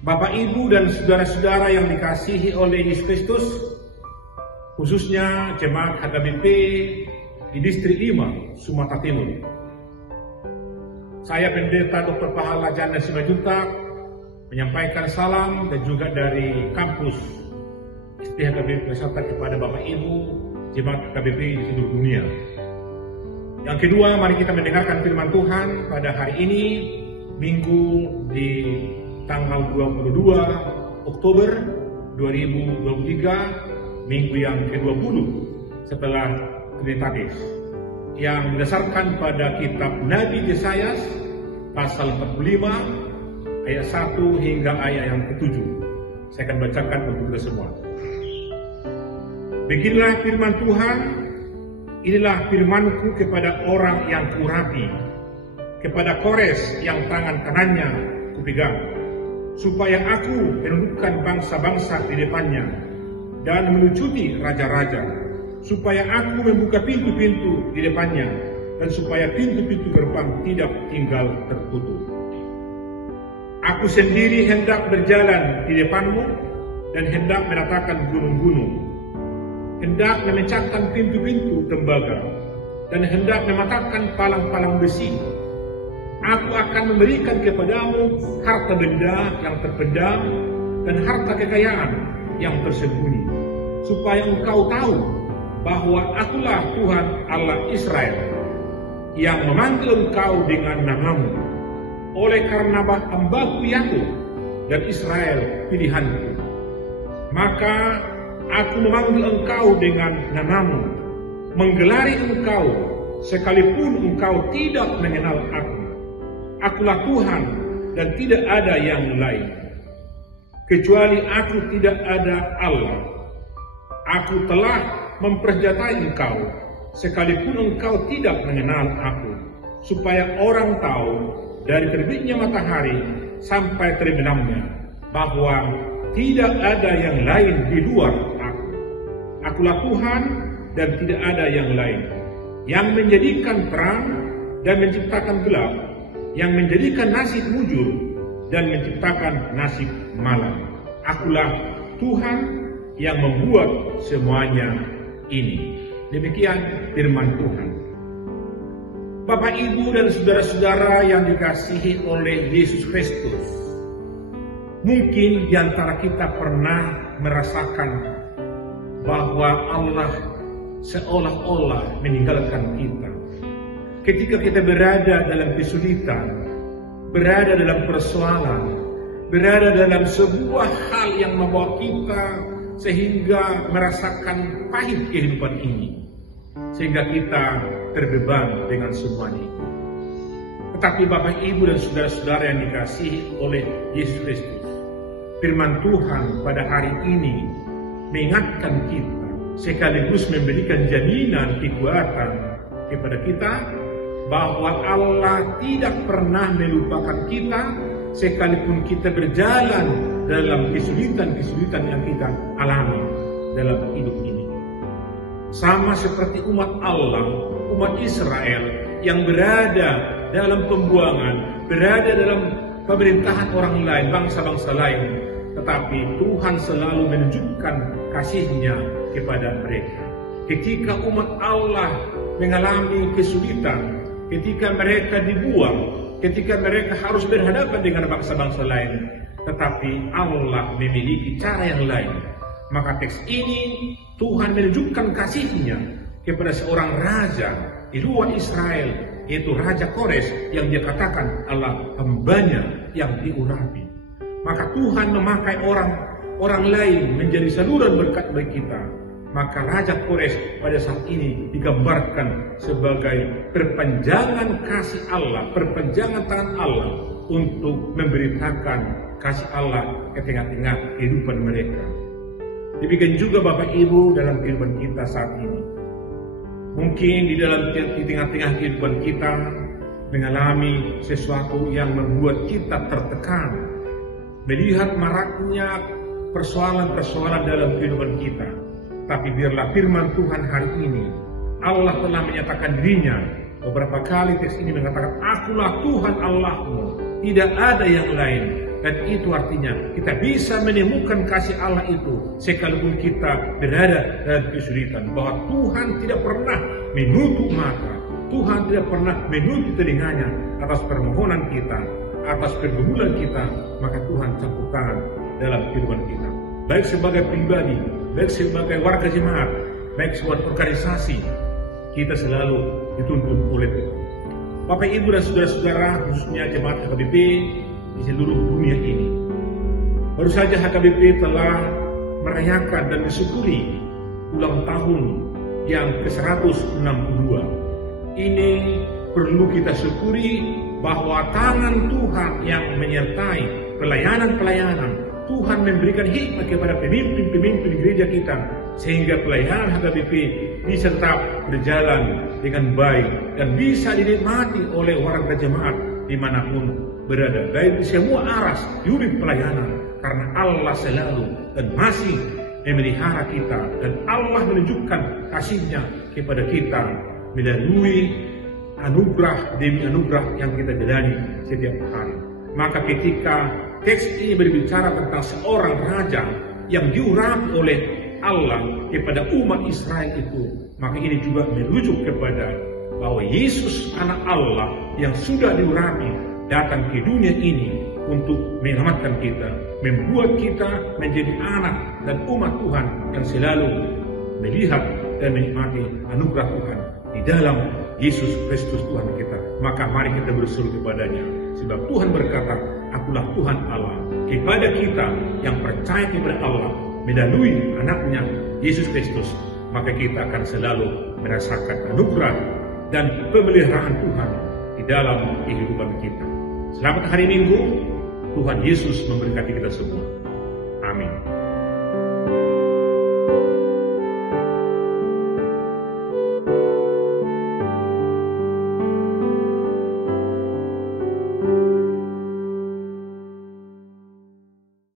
Bapak, Ibu, dan saudara-saudara yang dikasihi oleh Yesus Kristus, khususnya jemaat HKBP di Distrik 5, Sumatera Timur. Saya Pendeta Dr. Pahala Janda Simanjuntak menyampaikan salam dan juga dari kampus HKBP beserta kepada Bapak, Ibu, jemaat HKBP di seluruh dunia. Yang kedua, mari kita mendengarkan firman Tuhan pada hari ini, Minggu di tanggal 22 Oktober 2023, minggu yang ke-20 setelah Trinitatis, yang berdasarkan pada kitab Nabi Yesaya pasal 45 ayat 1 hingga ayat yang ke-7. Saya akan bacakan untuk kita semua. Beginilah firman Tuhan, inilah firmanku kepada orang yang kurapi, kepada Kores yang tangan kanannya kupegang, supaya aku menundukkan bangsa-bangsa di depannya dan melucuti raja-raja, supaya aku membuka pintu-pintu di depannya, dan supaya pintu-pintu gerbang tidak tinggal tertutup. Aku sendiri hendak berjalan di depanmu dan hendak meratakan gunung-gunung, hendak memecahkan pintu-pintu tembaga, dan hendak mematahkan palang-palang besi. Aku akan memberikan kepadamu harta benda yang terpendam dan harta kekayaan yang tersembunyi, supaya engkau tahu bahwa akulah Tuhan Allah Israel, yang memanggil engkau dengan namamu, oleh karena hambaku Yakub dan Israel pilihanku. Maka aku memanggil engkau dengan namamu, menggelari engkau sekalipun engkau tidak mengenal aku. Akulah Tuhan dan tidak ada yang lain. Kecuali aku tidak ada Allah. Aku telah mempersenjatai engkau sekalipun engkau tidak mengenal aku, supaya orang tahu dari terbitnya matahari sampai terbenamnya bahwa tidak ada yang lain di luar aku. Akulah Tuhan dan tidak ada yang lain, yang menjadikan terang dan menciptakan gelap, yang menjadikan nasib mujur dan menciptakan nasib malam. Akulah Tuhan yang membuat semuanya ini. Demikian firman Tuhan. Bapak, Ibu, dan saudara-saudara yang dikasihi oleh Yesus Kristus, mungkin di antara kita pernah merasakan bahwa Allah seolah-olah meninggalkan kita. Ketika kita berada dalam kesulitan, berada dalam persoalan, berada dalam sebuah hal yang membawa kita sehingga merasakan pahit kehidupan ini, sehingga kita terbeban dengan semuanya itu. Tetapi Bapak, Ibu, dan saudara-saudara yang dikasihi oleh Yesus Kristus, firman Tuhan pada hari ini mengingatkan kita sekaligus memberikan jaminan kekuatan kepada kita bahwa Allah tidak pernah melupakan kita sekalipun kita berjalan dalam kesulitan-kesulitan yang kita alami dalam hidup ini. Sama seperti umat Allah, umat Israel yang berada dalam pembuangan, berada dalam pemerintahan orang lain, bangsa-bangsa lain, tetapi Tuhan selalu menunjukkan kasih-Nya kepada mereka. Ketika umat Allah mengalami kesulitan, ketika mereka dibuang, ketika mereka harus berhadapan dengan bangsa-bangsa lain, tetapi Allah memiliki cara yang lain. Maka teks ini Tuhan menunjukkan kasih-Nya kepada seorang raja di luar Israel, yaitu Raja Kores, yang dia katakan Allah hambanya yang diurapi. Maka Tuhan memakai orang lain menjadi saluran berkat bagi kita. Maka Raja Kores pada saat ini digambarkan sebagai perpanjangan kasih Allah, perpanjangan tangan Allah untuk memberitakan kasih Allah ke tengah-tengah kehidupan mereka. Demikian juga Bapak, Ibu, dalam kehidupan kita saat ini. Mungkin di tengah-tengah kehidupan kita mengalami sesuatu yang membuat kita tertekan, melihat maraknya persoalan-persoalan dalam kehidupan kita. Tapi biarlah firman Tuhan hari ini, Allah telah menyatakan dirinya. Beberapa kali teks ini mengatakan, akulah Tuhan Allahmu, tidak ada yang lain. Dan itu artinya kita bisa menemukan kasih Allah itu sekalipun kita berada dalam kesulitan. Bahwa Tuhan tidak pernah menutup mata, Tuhan tidak pernah menutup telinganya atas permohonan kita, atas pergumulan kita. Maka Tuhan campur tangan dalam kehidupan kita, baik sebagai pribadi, baik sebagai warga jemaat, baik sebuah organisasi. Kita selalu dituntun oleh Tuhan. Bapak, Ibu, dan saudara-saudara, khususnya jemaat HKBP di seluruh dunia ini. Baru saja HKBP telah merayakan dan disyukuri ulang tahun yang ke-162. Ini perlu kita syukuri bahwa tangan Tuhan yang menyertai pelayanan-pelayanan. Tuhan memberikan hikmat kepada pemimpin-pemimpin gereja kita, sehingga pelayanan HKBP bisa tetap berjalan dengan baik dan bisa dinikmati oleh warga jemaat dimanapun berada, baik di semua aras unit pelayanan, karena Allah selalu dan masih memelihara kita, dan Allah menunjukkan kasih-Nya kepada kita melalui anugerah demi anugerah yang kita jalani setiap hari. Maka ketika teks ini berbicara tentang seorang raja yang diurapi oleh Allah kepada umat Israel itu, maka ini juga merujuk kepada bahwa Yesus anak Allah yang sudah diurapi datang ke dunia ini untuk menyelamatkan kita, membuat kita menjadi anak dan umat Tuhan yang selalu melihat dan menikmati anugerah Tuhan di dalam Yesus Kristus Tuhan kita. Maka mari kita berseru kepadanya, sebab Tuhan berkata, Akulah Tuhan Allah. Kepada kita yang percaya kepada Allah melalui anaknya Yesus Kristus, maka kita akan selalu merasakan anugerah dan pemeliharaan Tuhan di dalam kehidupan kita. Selamat hari Minggu. Tuhan Yesus memberkati kita semua. Amin.